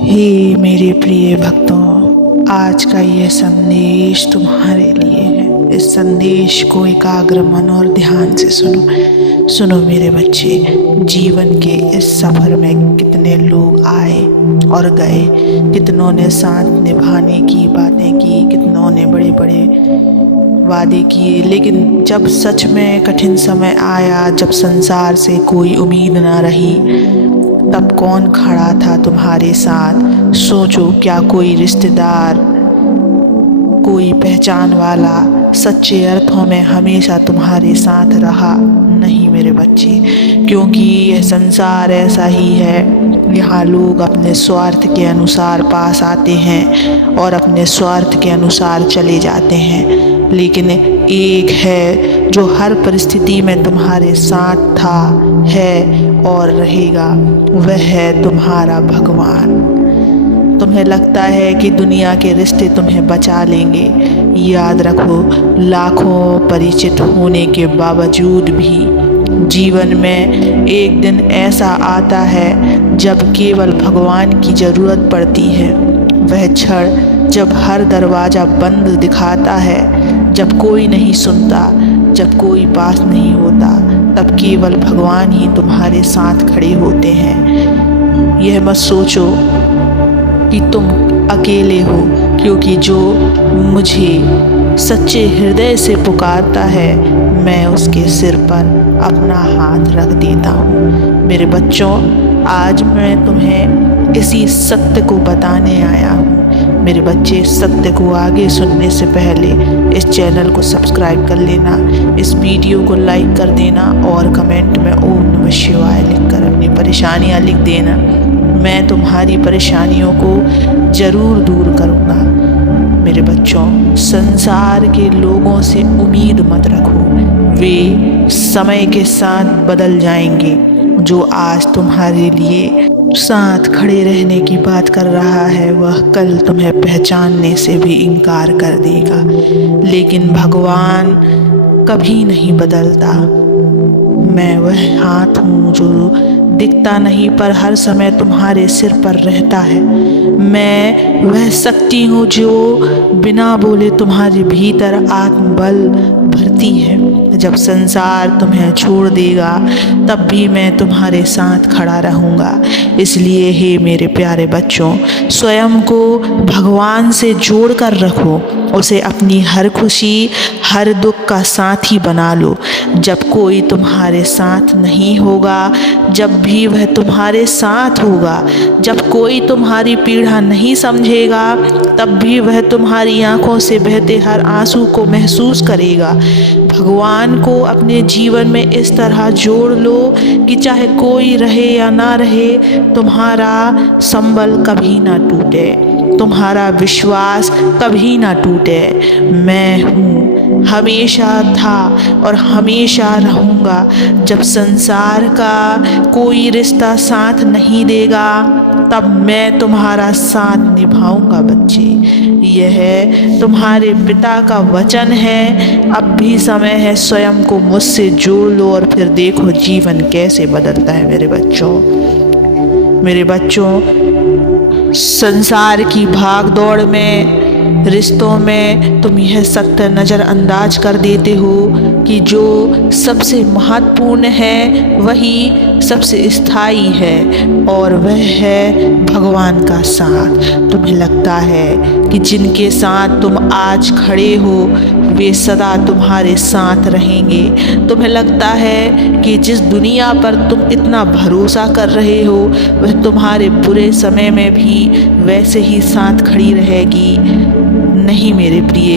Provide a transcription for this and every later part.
हे मेरे प्रिय भक्तों, आज का यह संदेश तुम्हारे लिए है। इस संदेश को एकाग्र मन और ध्यान से सुनो मेरे बच्चे। जीवन के इस सफ़र में कितने लोग आए और गए, कितनों ने साथ निभाने की बातें की, कितनों ने बड़े बड़े वादे किए, लेकिन जब सच में कठिन समय आया, जब संसार से कोई उम्मीद ना रही, तब कौन खड़ा था तुम्हारे साथ? सोचो, क्या कोई रिश्तेदार, कोई पहचान वाला सच्चे अर्थों में हमेशा तुम्हारे साथ रहा? नहीं मेरे बच्चे, क्योंकि यह संसार ऐसा ही है। यहाँ लोग अपने स्वार्थ के अनुसार पास आते हैं और अपने स्वार्थ के अनुसार चले जाते हैं, लेकिन एक है जो हर परिस्थिति में तुम्हारे साथ था, है और रहेगा। वह है तुम्हारा भगवान। तुम्हें लगता है कि दुनिया के रिश्ते तुम्हें बचा लेंगे। याद रखो, लाखों परिचित होने के बावजूद भी जीवन में एक दिन ऐसा आता है जब केवल भगवान की ज़रूरत पड़ती है। वह क्षण जब हर दरवाज़ा बंद दिखाता है, जब कोई नहीं सुनता, जब कोई पास नहीं होता, तब केवल भगवान ही तुम्हारे साथ खड़े होते हैं। यह मत सोचो कि तुम अकेले हो, क्योंकि जो मुझे सच्चे हृदय से पुकारता है, मैं उसके सिर पर अपना हाथ रख देता हूँ। मेरे बच्चों, आज मैं तुम्हें इसी सत्य को बताने आया हूँ। मेरे बच्चे, सत्य को आगे सुनने से पहले इस चैनल को सब्सक्राइब कर लेना, इस वीडियो को लाइक कर देना और कमेंट में ओम नमः शिवाय लिखकर अपनी परेशानियाँ लिख देना। मैं तुम्हारी परेशानियों को ज़रूर दूर करूँगा। मेरे बच्चों, संसार के लोगों से उम्मीद मत रखो, वे समय के साथ बदल जाएंगे। जो आज तुम्हारे लिए साथ खड़े रहने की बात कर रहा है, वह कल तुम्हें पहचानने से भी इनकार कर देगा। लेकिन भगवान कभी नहीं बदलता। मैं वह हाथ हूँ जो दिखता नहीं पर हर समय तुम्हारे सिर पर रहता है। मैं वह शक्ति हूँ जो बिना बोले तुम्हारे भीतर आत्मबल भरती है। जब संसार तुम्हें छोड़ देगा, तब भी मैं तुम्हारे साथ खड़ा रहूँगा। इसलिए हे मेरे प्यारे बच्चों, स्वयं को भगवान से जोड़ कर रखो। उसे अपनी हर खुशी, हर दुख का साथी बना लो। जब कोई तुम्हारे साथ नहीं होगा, जब भी वह तुम्हारे साथ होगा, जब कोई तुम्हारी पीड़ा नहीं समझेगा, तब भी वह तुम्हारी आंखों से बहते हर आंसू को महसूस करेगा। भगवान को अपने जीवन में इस तरह जोड़ लो कि चाहे कोई रहे या ना रहे, तुम्हारा संबल कभी ना टूटे, तुम्हारा विश्वास कभी ना टूटे। मैं हूँ, हमेशा था और हमेशा रहूँगा। जब संसार का कोई रिश्ता साथ नहीं देगा, तब मैं तुम्हारा साथ निभाऊंगा बच्चे। यह तुम्हारे पिता का वचन है। अब भी समय है, स्वयं को मुझसे जोड़ लो और फिर देखो जीवन कैसे बदलता है। मेरे बच्चों, संसार की भाग दौड़ में, रिश्तों में तुम यह सत्य नज़रअंदाज कर देते हो कि जो सबसे महत्वपूर्ण है वही सबसे स्थायी है, और वह है भगवान का साथ। तुम्हें लगता है कि जिनके साथ तुम आज खड़े हो, वे सदा तुम्हारे साथ रहेंगे। तुम्हें लगता है कि जिस दुनिया पर तुम इतना भरोसा कर रहे हो, वह तुम्हारे बुरे समय में भी वैसे ही साथ खड़ी रहेगी। नहीं मेरे प्रिय,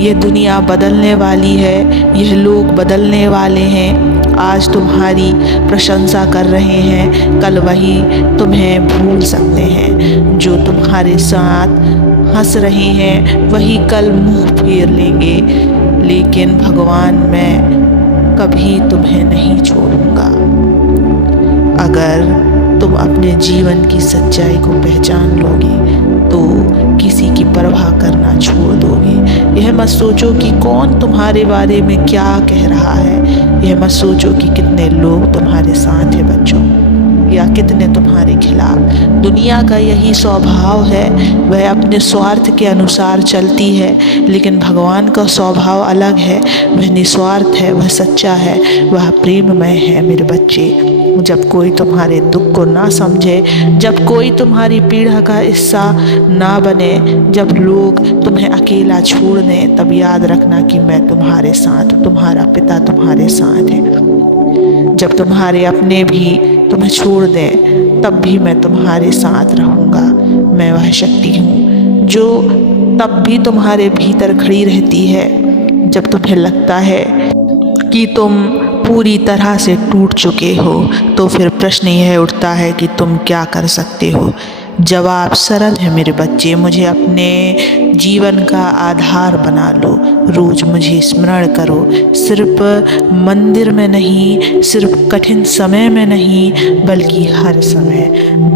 यह दुनिया बदलने वाली है, यह लोग बदलने वाले हैं। आज तुम्हारी प्रशंसा कर रहे हैं, कल वही तुम्हें भूल सकते हैं। जो तुम्हारे साथ हंस रहे हैं, वही कल मुंह फेर लेंगे। लेकिन भगवान, मैं कभी तुम्हें नहीं छोड़ूंगा। अगर तुम अपने जीवन की सच्चाई को पहचान लोगे, तो किसी की परवाह करना छोड़ दोगे। यह मत सोचो कि कौन तुम्हारे बारे में क्या कह रहा है। यह मत सोचो कि कितने लोग तुम्हारे साथ हैं बच्चों। या कितने तुम्हारे खिलाफ। दुनिया का यही स्वभाव है, वह अपने स्वार्थ के अनुसार चलती है, लेकिन भगवान का स्वभाव अलग है। वह निस्वार्थ है, वह सच्चा है, वह प्रेममय है। मेरे बच्चे, जब कोई तुम्हारे दुख को ना समझे, जब कोई तुम्हारी पीड़ा का हिस्सा ना बने, जब लोग तुम्हें अकेला छोड़ दें, तब याद रखना कि मैं तुम्हारे साथ, तुम्हारा पिता तुम्हारे साथ है। जब तुम्हारे अपने भी तुम्हें छोड़ दें, तब भी मैं तुम्हारे साथ रहूँगा। मैं वह शक्ति हूँ जो तब भी तुम्हारे भीतर खड़ी रहती है जब तुम्हें लगता है कि तुम पूरी तरह से टूट चुके हो। तो फिर प्रश्न यह उठता है कि तुम क्या कर सकते हो। जवाब सरल है मेरे बच्चे, मुझे अपने जीवन का आधार बना लो। रोज मुझे स्मरण करो, सिर्फ मंदिर में नहीं, सिर्फ कठिन समय में नहीं, बल्कि हर समय।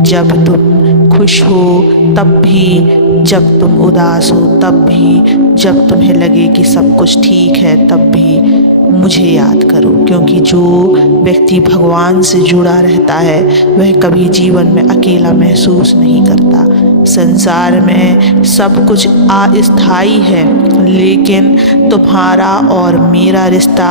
जब तुम खुश हो तब भी, जब तुम उदास हो तब भी, जब तुम्हें लगे कि सब कुछ ठीक है तब भी मुझे याद करो। क्योंकि जो व्यक्ति भगवान से जुड़ा रहता है वह कभी जीवन में अकेला महसूस नहीं करता। संसार में सब कुछ अस्थायी है, लेकिन तुम्हारा और मेरा रिश्ता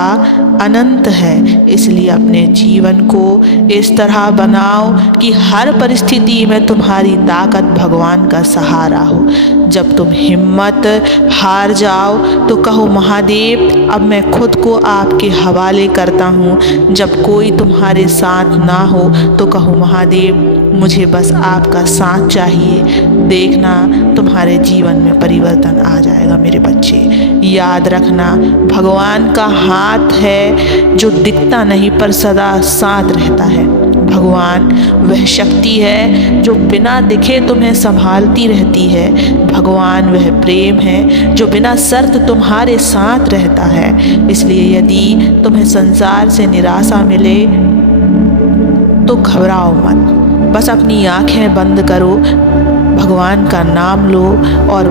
अनंत है। इसलिए अपने जीवन को इस तरह बनाओ कि हर परिस्थिति में तुम्हारी ताकत भगवान का सहारा हो। जब तुम हिम्मत हार जाओ तो कहो, महादेव अब मैं खुद को आपके हवाले करता हूँ। जब कोई तुम्हारे साथ ना हो तो कहो, महादेव मुझे बस आपका साथ चाहिए। देखना तुम्हारे जीवन में परिवर्तन आ जाएगा। मेरे बच्चे, याद रखना, भगवान का हाथ है जो दिखता नहीं पर सदा साथ रहता है। भगवान वह शक्ति है जो बिना दिखे तुम्हें संभालती रहती है। भगवान वह प्रेम है जो बिना शर्त तुम्हारे साथ रहता है। इसलिए यदि तुम्हें संसार से निराशा मिले तो घबराओ मत, बस अपनी आंखें बंद करो, भगवान का नाम लो और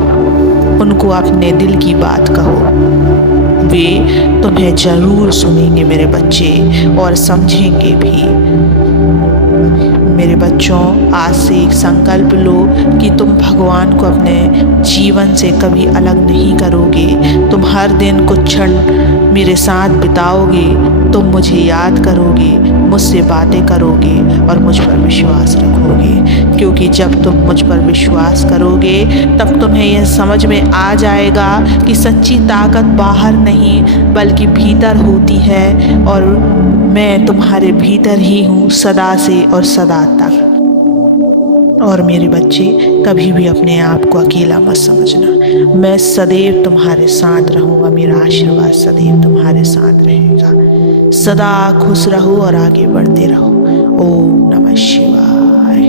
उनको अपने दिल की बात कहो। वे तुम्हें जरूर सुनेंगे मेरे बच्चे, और समझेंगे भी। मेरे बच्चों, आज से एक संकल्प लो कि तुम भगवान को अपने जीवन से कभी अलग नहीं करोगे। तुम हर दिन कुछ क्षण मेरे साथ बिताओगे, तुम मुझे याद करोगे, मुझसे बातें करोगे और मुझ पर विश्वास रखोगे। क्योंकि जब तुम मुझ पर विश्वास करोगे तब तुम्हें यह समझ में आ जाएगा कि सच्ची ताकत बाहर नहीं बल्कि भीतर होती है, और मैं तुम्हारे भीतर ही हूँ सदा से और सदा तक। और मेरे बच्चे, कभी भी अपने आप को अकेला मत समझना। मैं सदैव तुम्हारे साथ रहूँगा, मेरा आशीर्वाद सदैव तुम्हारे साथ रहेगा। सदा खुश रहो और आगे बढ़ते रहो। ओम नमः शिवाय।